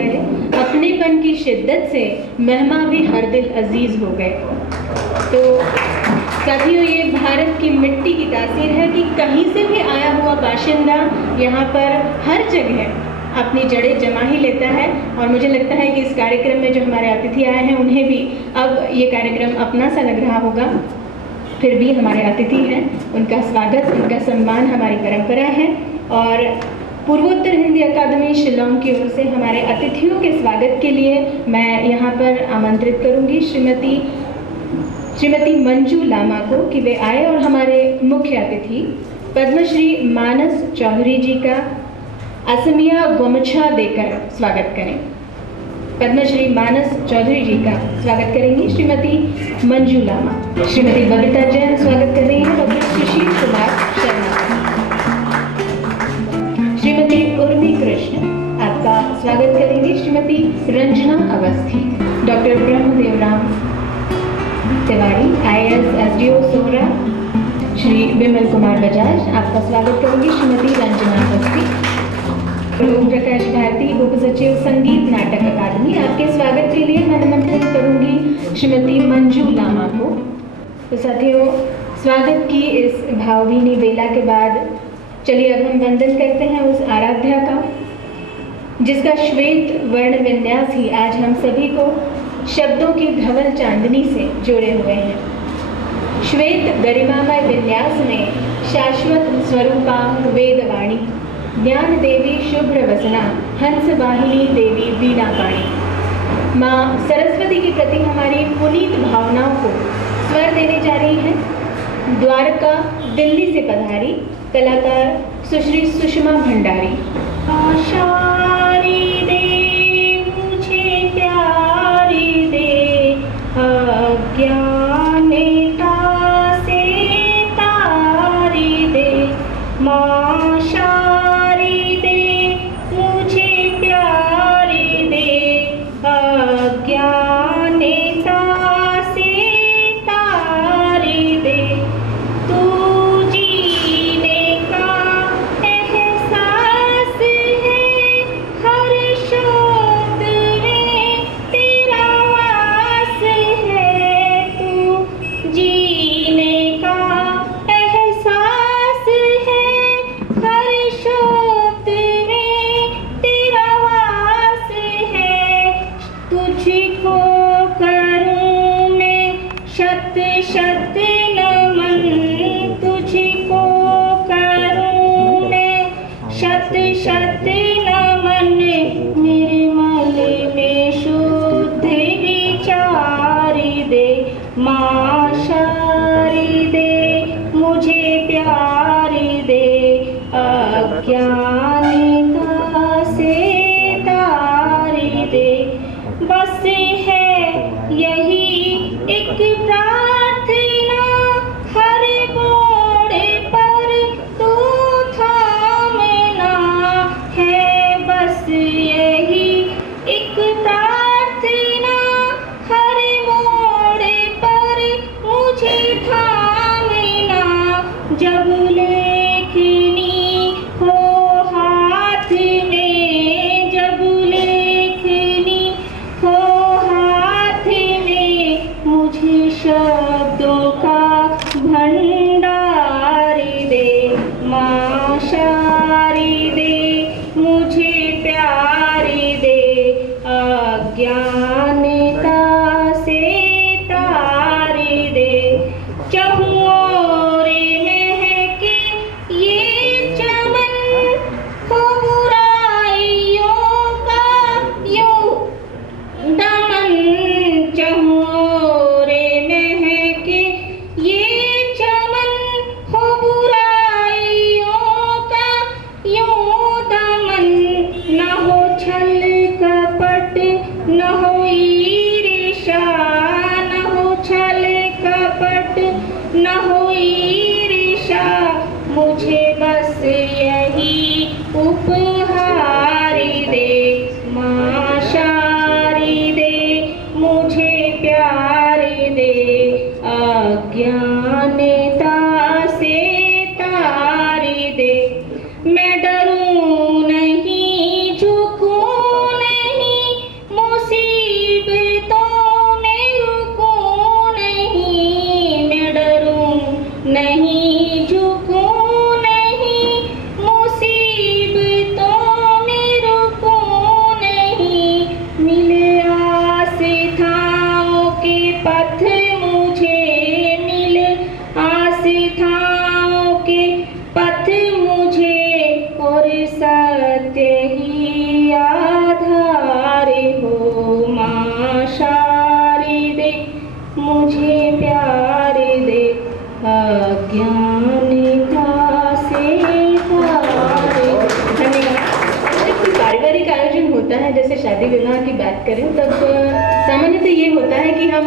गए, अपनेपन की शिद्दत से मेहमा भी हर दिल अजीज हो गए। तो साथियों, ये भारत की मिट्टी की तासीर है कि कहीं से भी आया हुआ बाशिंदा यहाँ पर हर जगह अपनी जड़ें जमा ही लेता है। और मुझे लगता है कि इस कार्यक्रम में जो हमारे अतिथि आए हैं उन्हें भी अब ये कार्यक्रम अपना सा लग रहा होगा। फिर भी हमारे अतिथि हैं, उनका स्वागत, उनका सम्मान हमारी परंपरा है। और पूर्वोत्तर हिंदी अकादमी शिलोंग की ओर से हमारे अतिथियों के स्वागत के लिए मैं यहाँ पर आमंत्रित करूँगी श्रीमती मंजू लामा को कि वे आए और हमारे मुख्य अतिथि पद्मश्री मानस चौधरी जी का असमिया गोमछा देकर स्वागत करें। पद्मश्री मानस चौधरी जी का स्वागत करेंगी श्रीमती मंजू लामा। श्रीमती बबीता जैन स्वागत कर रही हैं डॉक्टर सुशील कुमार शर्मा। श्रीमती उर्मी कृष्ण आपका स्वागत करेंगी Shrimati Ranjana Awasthi. Doctor Brahmadev Ram Tiwari IAS SDO Sohra. Shri Vimal Kumar Bajaj आपका स्वागत करेंगी श्रीमती रंजना अवस्थी। ओम प्रकाश भारती उप सचिव संगीत नाटक अकादमी, आपके स्वागत के लिए मैं निमंत्रित करूंगी श्रीमती मंजू लामा को। तो साथियों, स्वागत की इस भावभीनी बेला के बाद चलिए अब हम वंदन करते हैं उस आराध्या का जिसका श्वेत वर्ण विन्यास ही आज हम सभी को शब्दों की धवल चांदनी से जोड़े हुए हैं। श्वेत गरिमामय विन्यास में शाश्वत स्वरूपा वेदवाणी, ज्ञान देवी शुभ्र वसना, हंस वाहिनी देवी वीणा पाणी। माँ सरस्वती के प्रति हमारी पुनीत भावनाओं को स्वर देने जा रही हैं द्वारका दिल्ली से पधारी कलाकार सुश्री सुषमा भंडारी। आशारी दे मुझे प्यारी दे, अज्ञानता से तारी दे, माँ मैं डरूं नहीं, झुकूं नहीं, पारिवारिक आयोजन होता है, जैसे शादी विवाह की बात करें, तब सामान्यतः ये होता है कि हम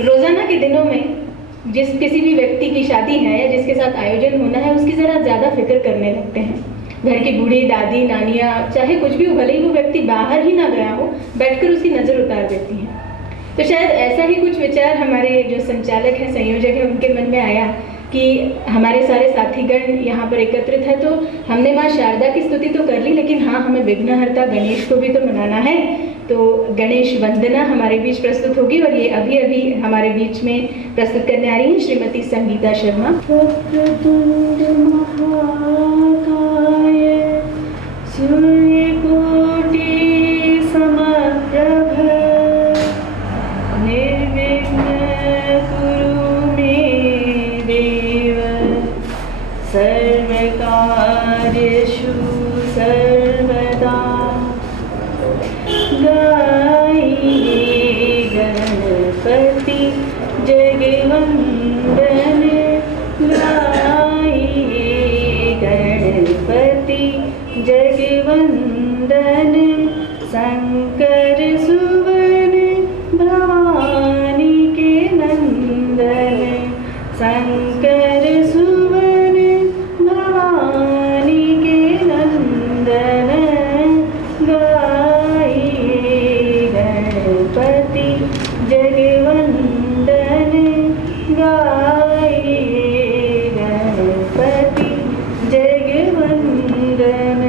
रोज़ाना के दिनों में किसी भी व्यक्ति की शादी है या जिसके साथ आयोजन होना है, उसकी ज़रा ज़्यादा फिक्र करने लगते हैं। घर की बूढ़ी दादी नानियाँ, चाहे कुछ भी हो, भले ही वो व्यक्ति बाहर ही ना गया हो, बैठकर उसकी नज़र उतार देती हैं। तो शायद ऐसा ही कुछ विचार हमारे जो संचालक हैं, संयोजक हैं, उनके मन में आया कि हमारे सारे साथीगण यहाँ पर एकत्रित है, तो हमने माँ शारदा की स्तुति तो कर ली, लेकिन हाँ, हमें विघ्नहर्ता गणेश को भी तो मनाना है। तो गणेश वंदना हमारे बीच प्रस्तुत होगी और ये अभी अभी हमारे बीच में प्रस्तुत करने आ रही हैं श्रीमती संगीता शर्मा। वक्रतुंड महाकाय सूर्यकोटि समप्रभ निर्विघ्न कुरु मे देव सर्वकार्येषु सर्वदा। गाइए गणपति जगवंदन, गाइए गणपति जगवंदन, शंकर सुवन भवानी के नंदन, शंकर सुवन भवानी के नंदन। गाइए गणपति जगवंदन, गाइए गणपति जगवंदन।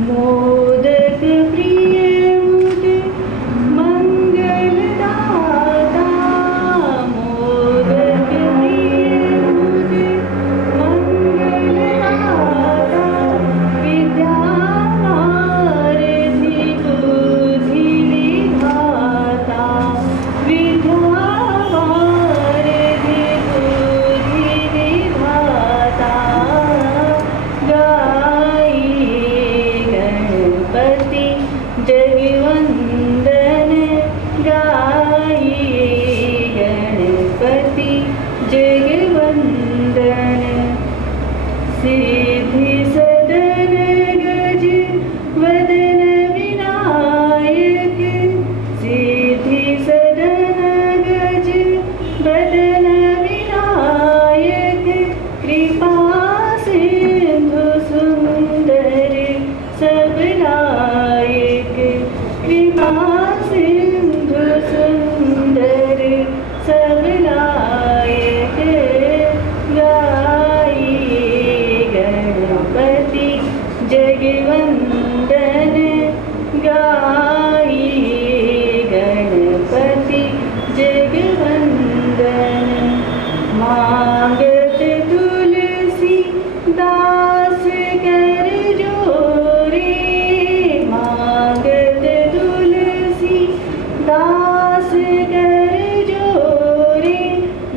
मोदक प्रिय मुझे मंगलदाता, मोदक प्रिय मुझे मंगलदाता, विद्यावारिधि बुद्धि विधाता, विद्यावारिधि बुद्धि विधाता। गाइए गणपति जगवंदन, गाइए गणपति जगवंदन। सिद्धि सदन गज वदन विनायक, सिद्धि सदन गज वदन विनायक, कृपा सिंधु सुंदर सब लायक, कृपा सिंधु सुंदर सब लायक। गाइए गणपति जगवंदन, गाइए गणपति जगवंदन। मांगत तुलसी दास कर जोरे, मांगत तुलसी दास कर जोरे,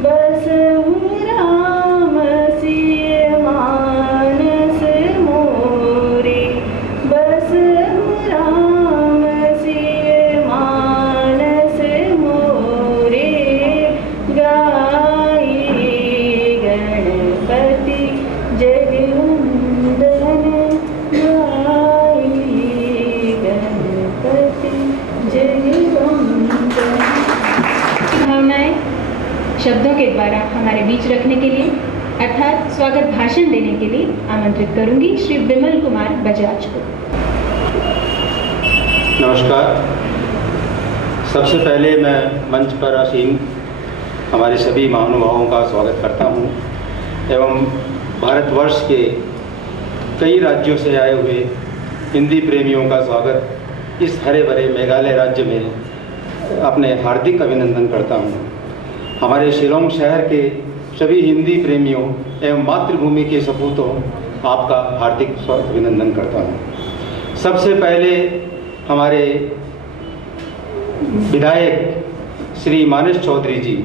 बसहु राम सिय मानस मोरे, बसहु राम सिय मानस मोरे। गाइए गणपति जगवंदन, गाइए गणपति जगवंदन। भावनाएं शब्दों के द्वारा हमारे बीच रखने के लिए अर्थात स्वागत भाषण देने के लिए आमंत्रित करूंगी श्री विमल कुमार बजाज को। नमस्कार। सबसे पहले मैं मंच पर आसीन हमारे सभी महानुभावों का स्वागत करता हूं एवं भारतवर्ष के कई राज्यों से आए हुए हिंदी प्रेमियों का स्वागत इस हरे भरे मेघालय राज्य में अपने हार्दिक अभिनंदन करता हूं। हमारे शिलोंग शहर के सभी हिंदी प्रेमियों एवं मातृभूमि के सपूतों आपका हार्दिक अभिनंदन करता हूं। सबसे पहले हमारे विधायक श्री मानस चौधरी जी,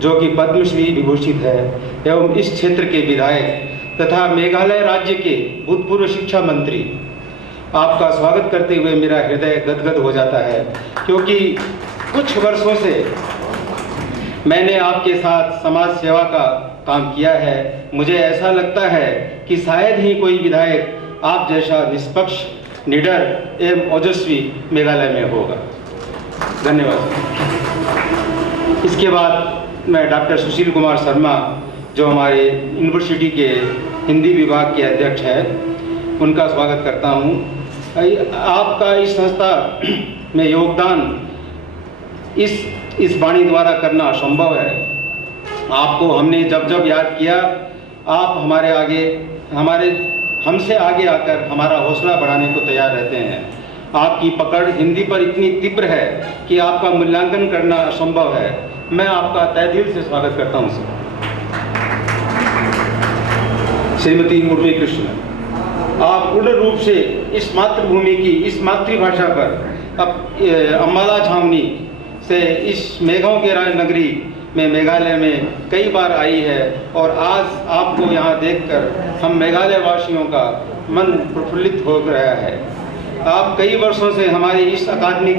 जो कि पद्मश्री विभूषित है एवं इस क्षेत्र के विधायक तथा मेघालय राज्य के भूतपूर्व शिक्षा मंत्री, आपका स्वागत करते हुए मेरा हृदय गदगद हो जाता है, क्योंकि कुछ वर्षों से मैंने आपके साथ समाज सेवा का काम किया है। मुझे ऐसा लगता है कि शायद ही कोई विधायक आप जैसा निष्पक्ष निडर एवं ओजस्वी मेघालय में होगा। धन्यवाद। इसके बाद मैं डॉक्टर सुशील कुमार शर्मा, जो हमारे यूनिवर्सिटी के हिंदी विभाग के अध्यक्ष हैं, उनका स्वागत करता हूँ। आपका इस संस्था में योगदान इस वाणी द्वारा करना असंभव है। आपको हमने जब जब याद किया, आप हमसे आगे आकर हमारा हौसला बढ़ाने को तैयार रहते हैं। आपकी पकड़ हिंदी पर इतनी तीव्र है कि आपका मूल्यांकन करना असंभव है। मैं आपका तहे दिल से स्वागत करता हूं सर। श्रीमती उर्मी कृष्ण, आप पूर्ण रूप से इस मातृभूमि की, इस मातृभाषा पर अम्बाला छावनी से इस मेघों के नगरी में मेघालय में कई बार आई है और आज आपको यहाँ देखकर हम मेघालय वासियों का मन प्रफुल्लित हो रहा है। आप कई वर्षों से हमारी इस अकादमी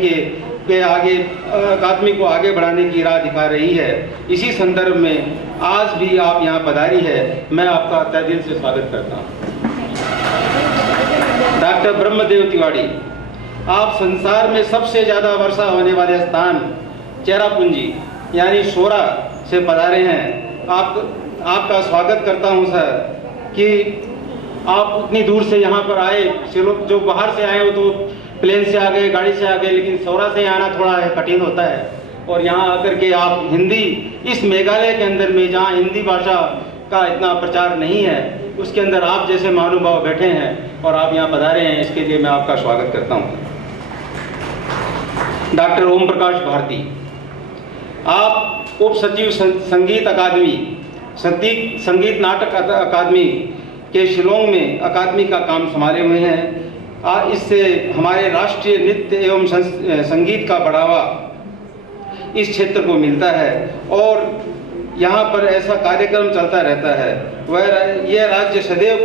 को आगे बढ़ाने की राह दिखा रही है। इसी संदर्भ में आज भी आप यहाँ पधारी है, मैं आपका तहे दिल से स्वागत करता हूँ। डॉक्टर ब्रह्मदेव तिवारी, आप संसार में सबसे ज़्यादा वर्षा होने वाले स्थान चेरापूंजी यानी सोरा से पधारे हैं। आपका स्वागत करता हूं सर कि आप उतनी दूर से यहाँ पर आए। जो बाहर से आए हो तो प्लेन से आ गए, गाड़ी से आ गए, लेकिन सोरा से आना थोड़ा कठिन होता है। और यहाँ आकर के आप हिंदी, इस मेघालय के अंदर में जहाँ हिंदी भाषा का इतना प्रचार नहीं है, उसके अंदर आप जैसे महानुभाव बैठे हैं और आप यहाँ पधारे हैं, इसके लिए मैं आपका स्वागत करता हूँ। डॉक्टर ओम प्रकाश भारती, आप उप सचिव संगीत अकादमी, संगीत नाटक अकादमी के शिलोंग में अकादमी का काम संभाले हुए हैं। इससे हमारे राष्ट्रीय नृत्य एवं संगीत का बढ़ावा इस क्षेत्र को मिलता है और यहाँ पर ऐसा कार्यक्रम चलता रहता है। यह राज्य सदैव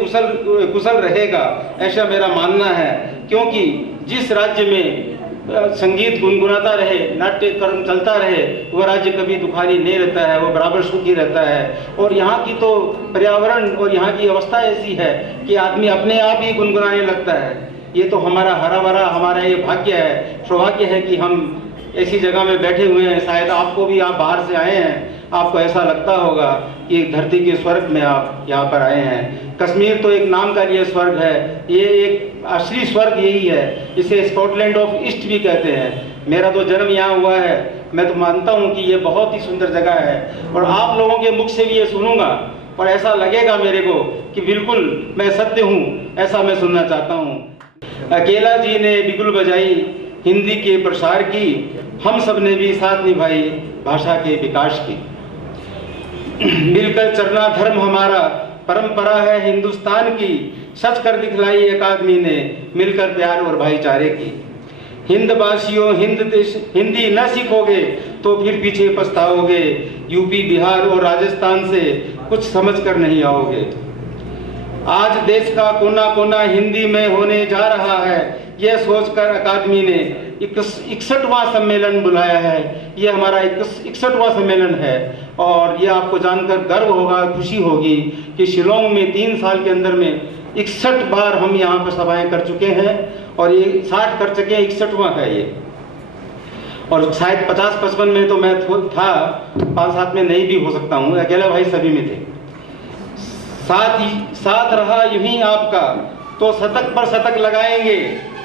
कुशल रहेगा, ऐसा मेरा मानना है, क्योंकि जिस राज्य में संगीत गुनगुनाता रहे, नाट्य कर्म चलता रहे, वह राज्य कभी दुखारी नहीं रहता है, वो बराबर सुखी रहता है। और यहाँ की तो पर्यावरण और यहाँ की अवस्था ऐसी है कि आदमी अपने आप ही गुनगुनाने लगता है। ये तो हमारा हरा भरा, हमारा ये भाग्य है, सौभाग्य है कि हम ऐसी जगह में बैठे हुए हैं। शायद आपको भी, आप बाहर से आए हैं, आपको ऐसा लगता होगा कि एक धरती के स्वर्ग में आप यहाँ पर आए हैं। कश्मीर तो एक नाम का लिए स्वर्ग है, ये एक असली स्वर्ग यही है। इसे स्कॉटलैंड ऑफ ईस्ट भी कहते हैं। मेरा तो जन्म यहाँ हुआ है, मैं तो मानता हूँ कि ये बहुत ही सुंदर जगह है। और आप लोगों के मुख से भी ये सुनूंगा और ऐसा लगेगा मेरे को कि बिल्कुल मैं सत्य हूँ, ऐसा मैं सुनना चाहता हूँ। अकेला जी ने बिगुल बजाई हिंदी के प्रसार की, हम सब ने भी साथ निभाई भाषा के विकास की। मिलकर चलना धर्म हमारा, परंपरा है हिंदुस्तान की, सच कर दिखलाई अकादमी ने मिलकर प्यार और भाईचारे की। हिंदवासियों, हिंदी न सीखोगे तो फिर पीछे पछताओगे, यूपी, बिहार और राजस्थान से कुछ समझ कर नहीं आओगे। आज देश का कोना कोना हिंदी में होने जा रहा है, यह सोचकर अकादमी ने 61वां सम्मेलन बुलाया है। ये हमारा 61वां सम्मेलन है और ये आपको जानकर गर्व होगा, खुशी होगी कि शिलोंग में 3 साल के अंदर में 61 बार हम यहाँ पर सभाएं कर चुके हैं और ये 60 कर चुके हैं, 61वां है ये। और शायद 50-55 में तो मैं था, 5-7 में नहीं भी हो सकता हूँ, अकेला भाई सभी में थे। साथ रहा यूं ही आपका तो शतक पर शतक लगाएंगे,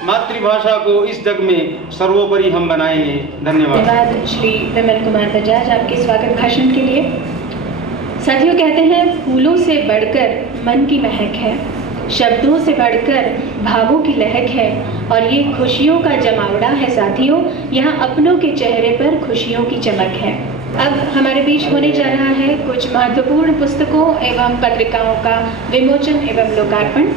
मातृभाषा को इस जग में सर्वोपरि हम बनाएंगे। धन्यवाद। धन्यवाद श्री विमल कुमार बजाज आपके स्वागत भाषण के लिए। साथियों, कहते हैं फूलों से बढ़कर मन की महक है, शब्दों से बढ़कर भावों की लहक है और ये खुशियों का जमावड़ा है। साथियों, यहाँ अपनों के चेहरे पर खुशियों की चमक है। अब हमारे बीच होने जा रहा है कुछ महत्वपूर्ण पुस्तकों एवं पत्रिकाओं का विमोचन एवं लोकार्पण।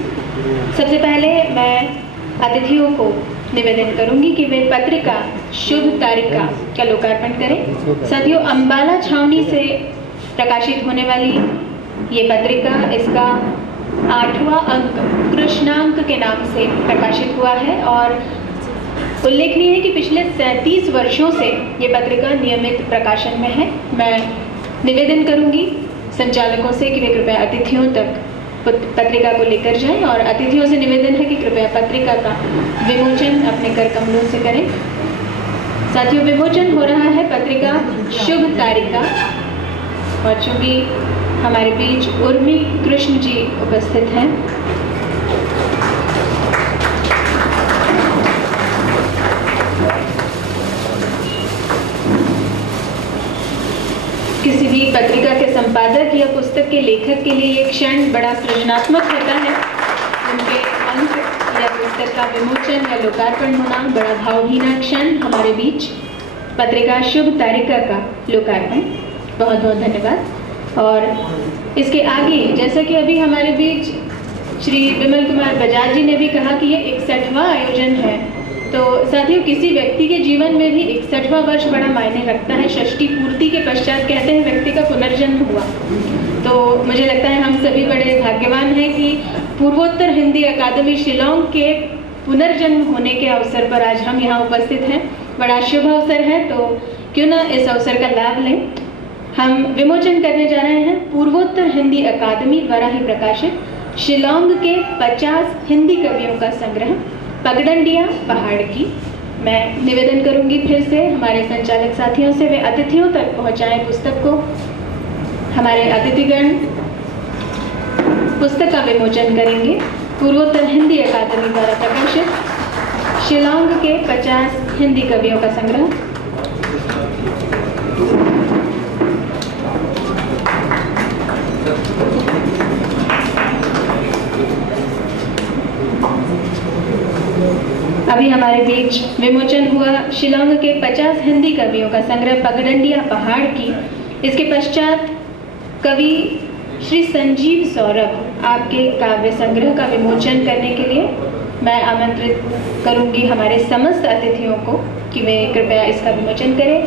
सबसे पहले मैं अतिथियों को निवेदन करूंगी कि वे पत्रिका शुभ तारिका का लोकार्पण करें। साथियों, अम्बाला छावनी से प्रकाशित होने वाली ये पत्रिका, इसका 8वां अंक कृष्णांक के नाम से प्रकाशित हुआ है और उल्लेखनीय है कि पिछले 37 वर्षों से ये पत्रिका नियमित प्रकाशन में है। मैं निवेदन करूंगी संचालकों से कि वे कृपया अतिथियों तक पत्रिका को लेकर जाएं और अतिथियों से निवेदन है कि कृपया पत्रिका का विमोचन अपने कर कमलों से करें। साथियों, विमोचन हो रहा है पत्रिका शुभ तारिका, और चूंकि हमारे बीच उर्मी कृष्ण जी उपस्थित हैं, किसी भी पत्रिका के संपादक या पुस्तक के लेखक के लिए ये क्षण बड़ा सृजनात्मक होता है। उनके अंक या पुस्तक का विमोचन या लोकार्पण होना बड़ा भावहीना क्षण। हमारे बीच पत्रिका शुभ तारिका का लोकार्पण। बहुत बहुत धन्यवाद। और इसके आगे, जैसा कि अभी हमारे बीच श्री विमल कुमार बजाज जी ने भी कहा कि ये 61वां आयोजन है, तो साथियों, किसी व्यक्ति के जीवन में भी 61वां वर्ष बड़ा मायने रखता है। षष्ठी पूर्ति के पश्चात कहते हैं व्यक्ति का पुनर्जन्म हुआ। तो मुझे लगता है हम सभी बड़े भाग्यवान हैं कि पूर्वोत्तर हिंदी अकादमी शिलोंग के पुनर्जन्म होने के अवसर पर आज हम यहाँ उपस्थित हैं। बड़ा शुभ अवसर है, तो क्यों ना इस अवसर का लाभ लें। हम विमोचन करने जा रहे हैं पूर्वोत्तर हिंदी अकादमी द्वारा ही प्रकाशित शिलोंग के 50 हिंदी कवियों का संग्रह पगडंडिया पहाड़ की। मैं निवेदन करूंगी फिर से हमारे संचालक साथियों से, वे अतिथियों तक पहुंचाएं पुस्तक को। हमारे अतिथिगण पुस्तक का विमोचन करेंगे। पूर्वोत्तर हिंदी अकादमी द्वारा प्रकाशित शिलोंग के 50 हिंदी कवियों का संग्रह। अभी हमारे बीच विमोचन हुआ शिलोंग के 50 हिंदी कवियों का संग्रह पगडंडिया पहाड़ की। इसके पश्चात कवि श्री संजीव सौरभ आपके काव्य संग्रह का विमोचन करने के लिए मैं आमंत्रित करूंगी हमारे समस्त अतिथियों को कि वे कृपया इसका विमोचन करें।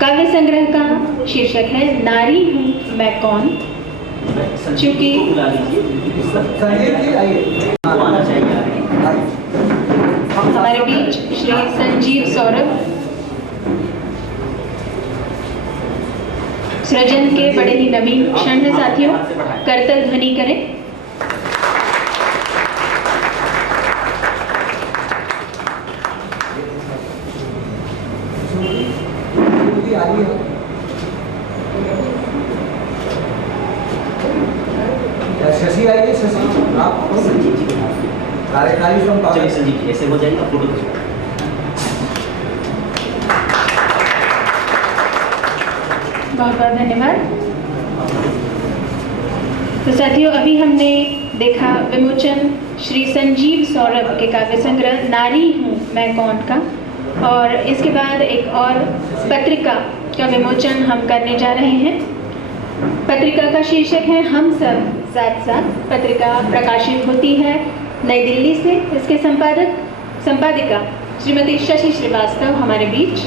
काव्य संग्रह का शीर्षक है नारी हूँ मैं कौन। चूंकि हमारे बीच श्री संजीव सौरभ सृजन के बड़े ही नवीन क्षण है। साथियों, करतल ध्वनि करें। शशि आइए, शशि आप कार्यकारी संपादक संजीव ऐसे हो जाएगा फोटो। बहुत बहुत धन्यवाद। तो साथियों, अभी हमने देखा विमोचन श्री संजीव सौरभ के काव्य संग्रह नारी हूँ मैं कौन का, और इसके बाद एक और पत्रिका का विमोचन हम करने जा रहे हैं। पत्रिका का शीर्षक है हम सब साथ साथ। पत्रिका प्रकाशित होती है नई दिल्ली से। इसके संपादिका श्रीमती शशि श्रीवास्तव हमारे बीच।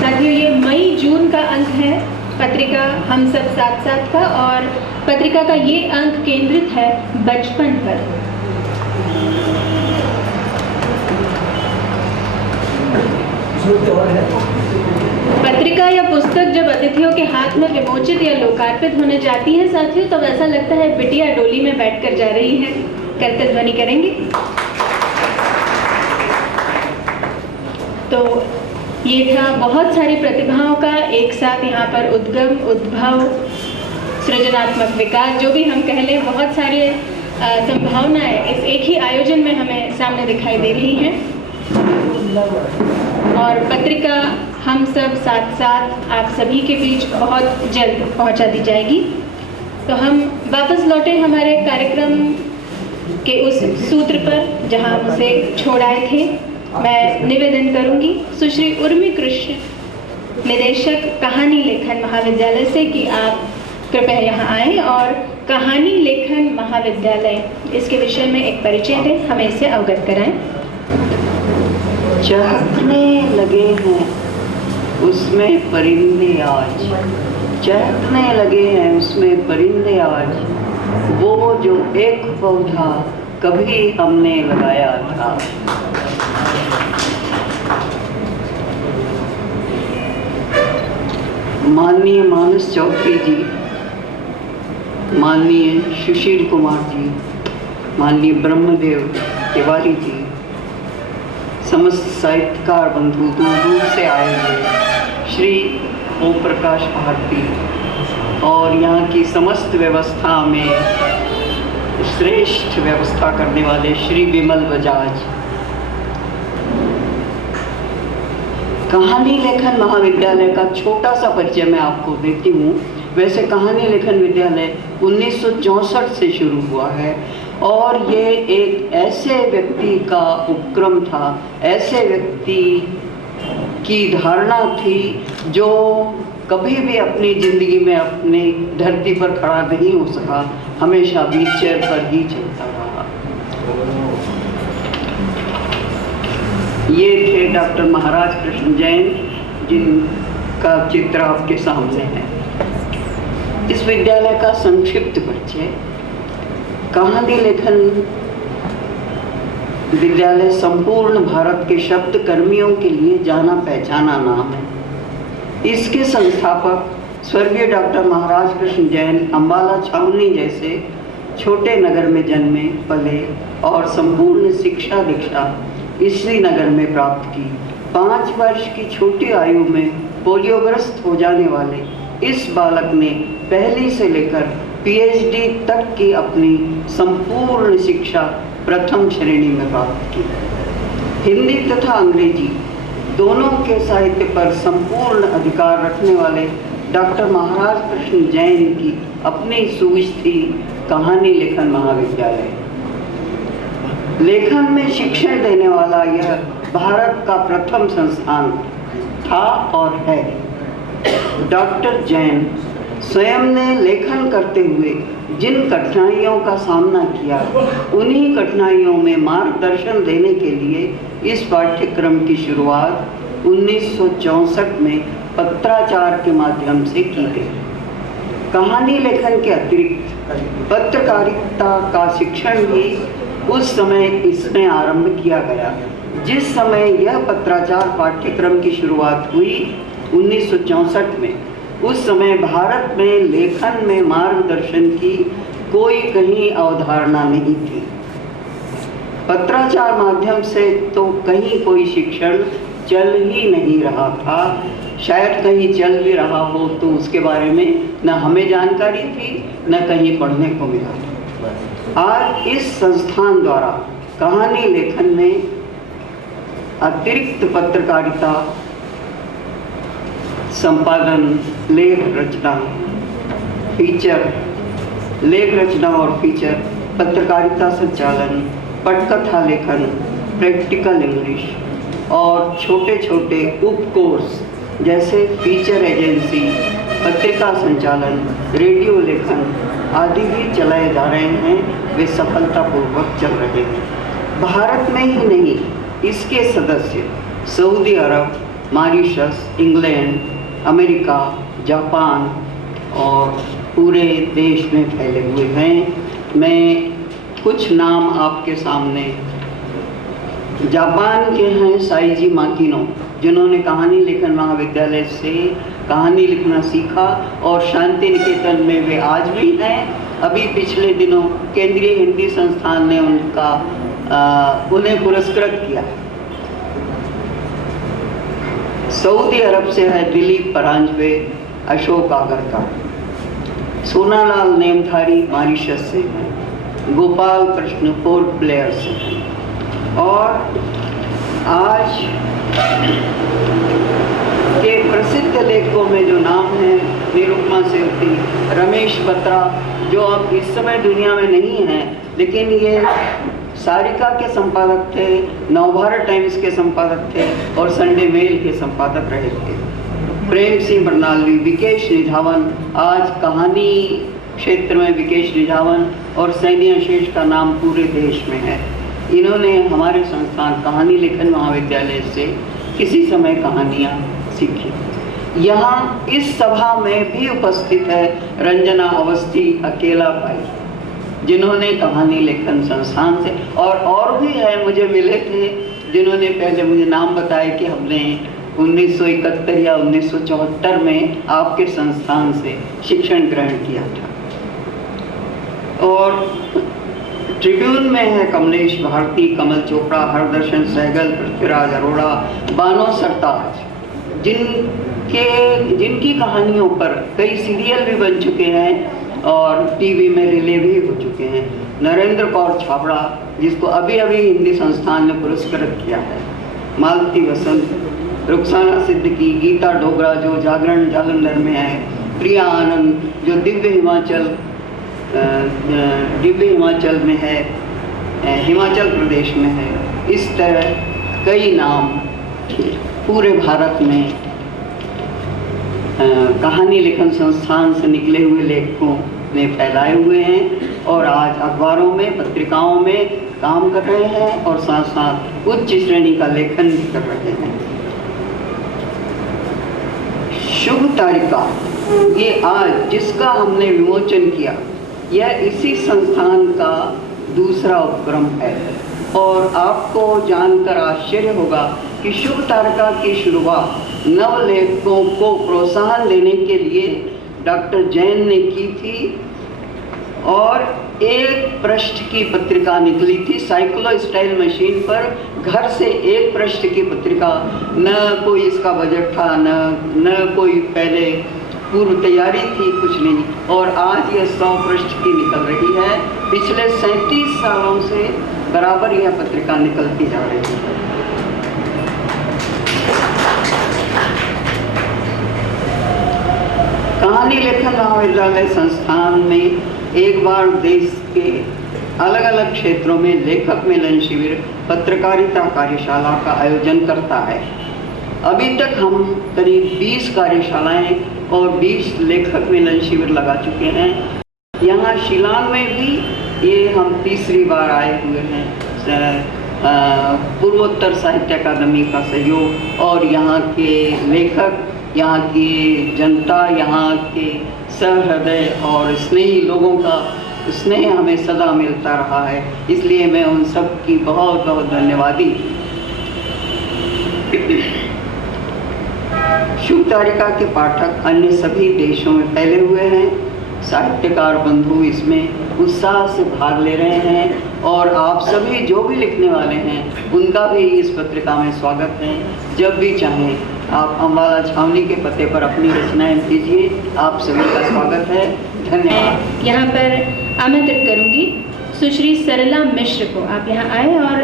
साथियों, ये मई जून का अंक है पत्रिका हम सब साथ साथ का, और पत्रिका का ये अंक केंद्रित है बचपन पर। पत्रिका या पुस्तक जब अतिथियों के हाथ में विमोचित या लोकार्पित होने जाती है साथियों, तब ऐसा लगता है बिटिया डोली में बैठकर जा रही है। करतल ध्वनि करेंगे। तो ये था बहुत सारी प्रतिभाओं का एक साथ यहाँ पर उद्गम, उद्भव, सृजनात्मक विकास, जो भी हम कह लें, बहुत सारे संभावनाएं इस एक ही आयोजन में हमें सामने दिखाई दे रही हैं। और पत्रिका हम सब साथ साथ आप सभी के बीच बहुत जल्द पहुंचा दी जाएगी। तो हम वापस लौटे हमारे कार्यक्रम के उस सूत्र पर जहां हम उसे छोड़ आए थे। मैं निवेदन करूंगी सुश्री उर्मी कृष्ण, निदेशक कहानी लेखन महाविद्यालय से, कि आप कृपया यहाँ आएँ और कहानी लेखन महाविद्यालय इसके विषय में एक परिचय दें, हमें इससे अवगत कराएं। चहकने लगे हैं उसमें परिंदे आज, चहकने लगे हैं उसमें परिंदे आज, वो जो एक पौधा कभी हमने लगाया था। माननीय मानस चौधरी जी, माननीय सुशील कुमार जी, माननीय ब्रह्मदेव तिवारी जी, समस्त साहित्यकार बंधु, दूर दूर से आए हुए श्री ओम प्रकाश भारती और यहाँ की समस्त व्यवस्था में श्रेष्ठ व्यवस्था करने वाले श्री विमल बजाज। कहानी लेखन महाविद्यालय का छोटा सा परिचय मैं आपको देती हूँ। वैसे कहानी लेखन विद्यालय 1964 से शुरू हुआ है और ये एक ऐसे व्यक्ति का उपक्रम था, ऐसे व्यक्ति की धारणा थी जो कभी भी अपनी ज़िंदगी में अपनी धरती पर खड़ा नहीं हो सका, हमेशा व्हीलचेयर पर ही चलता रहा। ये थे डॉक्टर महाराज कृष्ण जैन, जिनका चित्र आपके सामने है। इस विद्यालय का संक्षिप्त परिचय। कहानी लेखन विद्यालय संपूर्ण भारत के शब्द कर्मियों के लिए जाना पहचाना नाम है। इसके संस्थापक स्वर्गीय डॉक्टर महाराज कृष्ण जैन अम्बाला छावनी जैसे छोटे नगर में जन्मे पले और संपूर्ण शिक्षा दीक्षा इसी नगर में प्राप्त की। 5 वर्ष की छोटी आयु में पोलियोग्रस्त हो जाने वाले इस बालक ने पहली से लेकर पीएचडी तक की अपनी संपूर्ण शिक्षा प्रथम श्रेणी में प्राप्त की। हिंदी तथा अंग्रेजी दोनों के साहित्य पर संपूर्ण अधिकार रखने वाले डॉक्टर महाराज कृष्ण जैन की अपनी सूझ थी कहानी लेखन महाविद्यालय। लेखन में शिक्षण देने वाला यह भारत का प्रथम संस्थान था और है। डॉक्टर जैन स्वयं ने लेखन करते हुए जिन कठिनाइयों का सामना किया, उन्हीं कठिनाइयों में मार्गदर्शन देने के लिए इस पाठ्यक्रम की शुरुआत 1964 में पत्राचार के माध्यम से की गई। कहानी लेखन के अतिरिक्त पत्रकारिता का शिक्षण भी उस समय इसमें आरंभ किया गया। जिस समय यह पत्राचार पाठ्यक्रम की शुरुआत हुई 1964 में, उस समय भारत में लेखन में मार्गदर्शन की कोई कहीं अवधारणा नहीं थी। पत्राचार माध्यम से तो कहीं कोई शिक्षण चल ही नहीं रहा था। शायद कहीं चल भी रहा हो तो उसके बारे में न हमें जानकारी थी, न कहीं पढ़ने को मिला। आज इस संस्थान द्वारा कहानी लेखन में अतिरिक्त पत्रकारिता, संपादन, लेख रचना, फीचर, लेख रचना और फीचर, पत्रकारिता संचालन, पटकथा लेखन, प्रैक्टिकल इंग्लिश और छोटे छोटे उप कोर्स जैसे फीचर एजेंसी, पत्रिका संचालन, रेडियो लेखन आदि भी चलाए जा रहे हैं। वे सफलतापूर्वक चल रहे हैं। भारत में ही नहीं, इसके सदस्य सऊदी अरब, मॉरिशस, इंग्लैंड, अमेरिका, जापान और पूरे देश में फैले हुए हैं। मैं कुछ नाम आपके सामने, जापान के हैं साइजी माकिनो, जिन्होंने कहानी लेखन महाविद्यालय से कहानी लिखना सीखा और शांति निकेतन में वे आज भी हैं। अभी पिछले दिनों केंद्रीय हिंदी संस्थान ने उन्हें पुरस्कृत किया। सऊदी अरब से है दिलीप परांजपे, अशोक आगरकर। सोनालाल नेमधारी मॉरिशस से हैं, गोपाल कृष्ण पोर्ट ब्लेयर से हैं। और आज के प्रसिद्ध लेखकों में जो नाम हैं, निरुपमा सेवती, रमेश बत्रा, जो अब इस समय दुनिया में नहीं हैं, लेकिन ये सारिका के संपादक थे, नवभारत टाइम्स के संपादक थे और संडे मेल के संपादक रहे थे। प्रेम सिंह बरनालवी, विकेश निझावन, आज कहानी क्षेत्र में विकेश निझावन और सैनी अशेष का नाम पूरे देश में है। इन्होंने हमारे संस्थान कहानी लेखन महाविद्यालय से किसी समय कहानियाँ सीखी। यहाँ इस सभा में भी उपस्थित है रंजना अवस्थी अकेला भाई, जिन्होंने कहानी लेखन संस्थान से और भी है, मुझे मिले थे जिन्होंने पहले मुझे नाम बताया कि हमने 1971 या 1974 में आपके संस्थान से शिक्षण ग्रहण किया था। और ट्रिब्यून में है कमलेश भारती, कमल चोपड़ा, हरदर्शन सहगल, पृथ्वीराज अरोड़ा, बानो सरताज, जिनकी कहानियों पर कई सीरियल भी बन चुके हैं और टीवी में रिले भी हो चुके हैं। नरेंद्र कौर छाबड़ा, जिसको अभी अभी हिंदी संस्थान ने पुरस्कृत किया है, मालती वसंत, रुखसाना सिद्दीकी, गीता डोगरा जो जागरण जालंधर में है, प्रिया आनंद जो दिव्य हिमाचल में है, हिमाचल प्रदेश में है। इस तरह कई नाम पूरे भारत में कहानी लेखन संस्थान से निकले हुए लेखकों ने फैलाए हुए हैं और आज अखबारों में, पत्रिकाओं में काम कर रहे हैं और साथ साथ उच्च श्रेणी का लेखन भी कर रहे हैं। शुभ तारिका, ये आज जिसका हमने विमोचन किया, यह इसी संस्थान का दूसरा उपक्रम है और आपको जानकर आश्चर्य होगा कि शुभ तारिका की शुरुआत नव लेखकों को प्रोत्साहन देने के लिए डॉक्टर जैन ने की थी और एक पृष्ठ की पत्रिका निकली थी साइक्लो स्टाइल मशीन पर। घर से एक पृष्ठ की पत्रिका, न कोई इसका बजट था, न कोई पहले पूर्व तैयारी थी, कुछ नहीं। और आज यह 100 पृष्ठ की निकल रही है। पिछले 37 सालों से बराबर यह पत्रिका निकलती जा रही है। कहानी लेखन महाविद्यालय संस्थान में एक बार देश के अलग अलग क्षेत्रों में लेखक मिलन शिविर, पत्रकारिता कार्यशाला का आयोजन करता है। अभी तक हम करीब 20 कार्यशालाएं और 20 लेखक मिलन शिविर लगा चुके हैं। यहाँ शिलांग में भी ये हम तीसरी बार आए हुए हैं। पूर्वोत्तर साहित्य अकादमी का सहयोग और यहाँ के लेखक, यहाँ की जनता, यहाँ के सहृदय और स्नेही लोगों का स्नेह हमें सदा मिलता रहा है। इसलिए मैं उन सब की बहुत बहुत धन्यवादी। शुभ तारिका के पाठक अन्य सभी देशों में फैले हुए हैं। साहित्यकार बंधु इसमें उत्साह से भाग ले रहे हैं और आप सभी जो भी लिखने वाले हैं उनका भी इस पत्रिका में स्वागत है। जब भी चाहें आप अम्बाला छावनी के पते पर अपनी रचनाएं भेजिए। आप सभी का स्वागत है। धन्यवाद। यहाँ पर आमंत्रित करूंगी सुश्री सरला मिश्र को, आप यहाँ आए और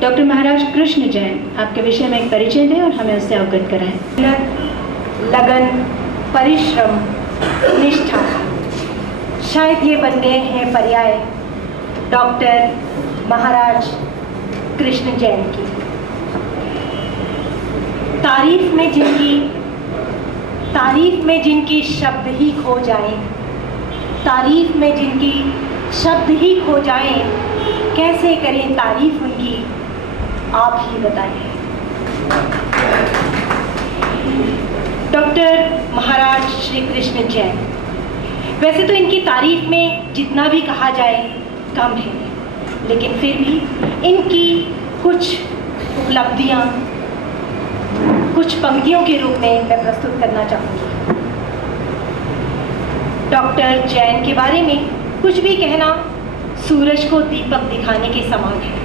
डॉक्टर महाराज कृष्ण जैन आपके विषय में एक परिचय दें और हमें उससे अवगत कराएं। लगन, परिश्रम, निष्ठा, शायद ये बन गए हैं पर्याय डॉक्टर महाराज कृष्ण जैन की। तारीफ में जिनकी शब्द ही खो जाएं, तारीफ में जिनकी शब्द ही खो जाएं, कैसे करें तारीफ उनकी, आप ही बताएं। डॉक्टर महाराज श्री कृष्ण जैन, वैसे तो इनकी तारीफ में जितना भी कहा जाए कम है, लेकिन फिर भी इनकी कुछ उपलब्धियां कुछ पंक्तियों के रूप में मैं प्रस्तुत करना चाहूँगी। डॉक्टर जैन के बारे में कुछ भी कहना सूरज को दीपक दिखाने के समान है।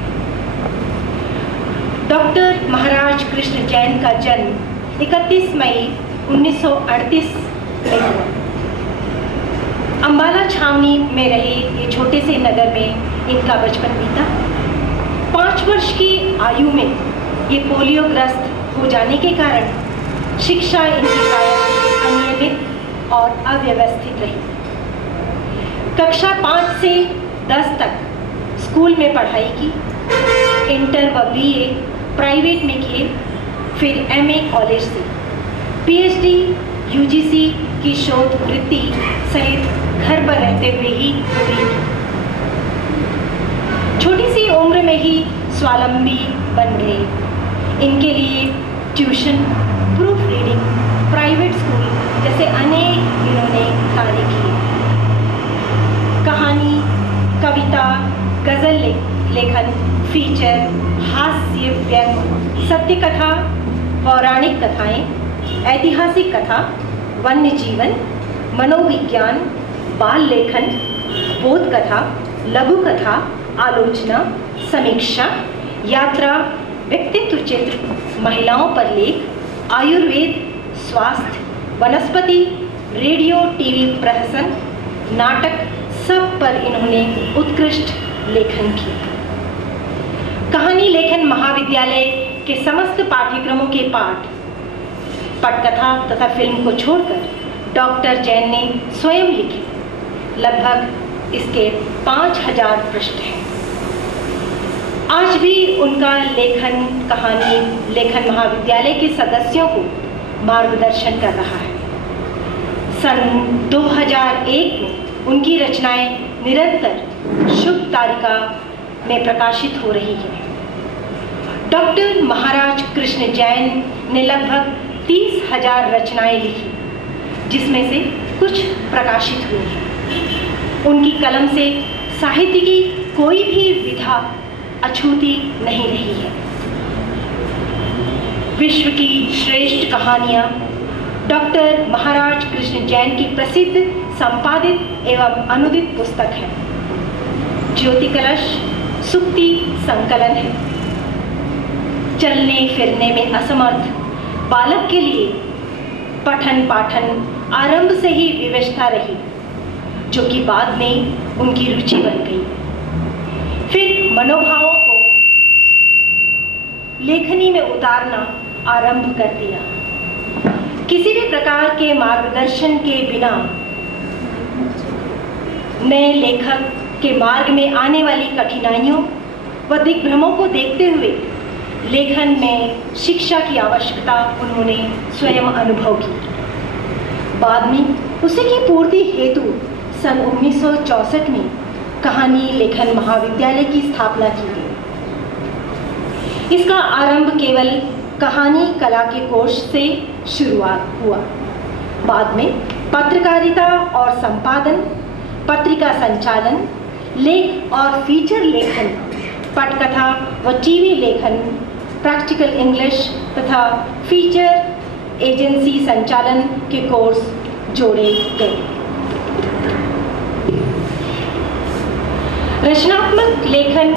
डॉक्टर महाराज कृष्ण जैन का जन्म 31 मई 1938 में हुआ। अम्बाला छावनी में रहे ये छोटे से नगर में इनका बचपन बीता। 5 वर्ष की आयु में ये पोलियोग्रस्त हो जाने के कारण शिक्षा इनकी कायम अनियमित और अव्यवस्थित रही। कक्षा 5 से 10 तक स्कूल में पढ़ाई की, इंटर व बीए प्राइवेट में किए, फिर एमए कॉलेज से, पीएचडी यूजीसी की शोध वृत्ति सहित घर पर रहते हुए ही पूरी की। छोटी सी उम्र में ही स्वावलंबी बन गए। इनके लिए tuition, proof reading, private school जैसे अनेक इन्होंने कार्य किए। कहानी, कविता, गजल लेखन, फीचर, हास्य, व्यंग, सत्य कथा, पौराणिक कथाएं, ऐतिहासिक कथा, वन्य जीवन, मनोविज्ञान, बाल लेखन, बोध कथा, लघु कथा, आलोचना, समीक्षा, यात्रा, व्यक्तित्व चित्र, महिलाओं पर लेख, आयुर्वेद, स्वास्थ्य, वनस्पति, रेडियो टीवी प्रहसन, नाटक, सब पर इन्होंने उत्कृष्ट लेखन किया। कहानी लेखन महाविद्यालय के समस्त पाठ्यक्रमों के पाठ, पटकथा तथा फिल्म को छोड़कर डॉक्टर जैन ने स्वयं लिखे। लगभग इसके 5000 पृष्ठ हैं। आज भी उनका लेखन कहानी लेखन महाविद्यालय के सदस्यों को मार्गदर्शन कर रहा है। सन 2001 में उनकी रचनाएं निरंतर शुभ तारिका में प्रकाशित हो रही है। डॉक्टर महाराज कृष्ण जैन ने लगभग 30,000 रचनाएं लिखी, जिसमें से कुछ प्रकाशित हुई हैं। उनकी कलम से साहित्य की कोई भी विधा अछूती नहीं रही है। विश्व की श्रेष्ठ कहानियां डॉक्टर महाराज कृष्ण जैन की प्रसिद्ध संपादित एवं अनुदित पुस्तक है। ज्योति कलश सुक्ति संकलन है। चलने फिरने में असमर्थ बालक के लिए पठन पाठन आरंभ से ही विवशता रही, जो कि बाद में उनकी रुचि बन गई। फिर मनोभावों को लेखनी में उतारना आरंभ कर दिया। किसी भी प्रकार के मार्गदर्शन के बिना नए लेखक के मार्ग में आने वाली कठिनाइयों व दिग्भ्रमों को देखते हुए लेखन में शिक्षा की आवश्यकता उन्होंने स्वयं अनुभव की। बाद में उसी की पूर्ति हेतु सन 1964 में कहानी लेखन महाविद्यालय की स्थापना की गई। इसका आरंभ केवल कहानी कला के कोर्स से शुरुआत हुआ। बाद में पत्रकारिता और संपादन, पत्रिका संचालन, लेख और फीचर लेखन, पटकथा व टीवी लेखन, प्रैक्टिकल इंग्लिश तथा फीचर एजेंसी संचालन के कोर्स जोड़े गए। रचनात्मक लेखन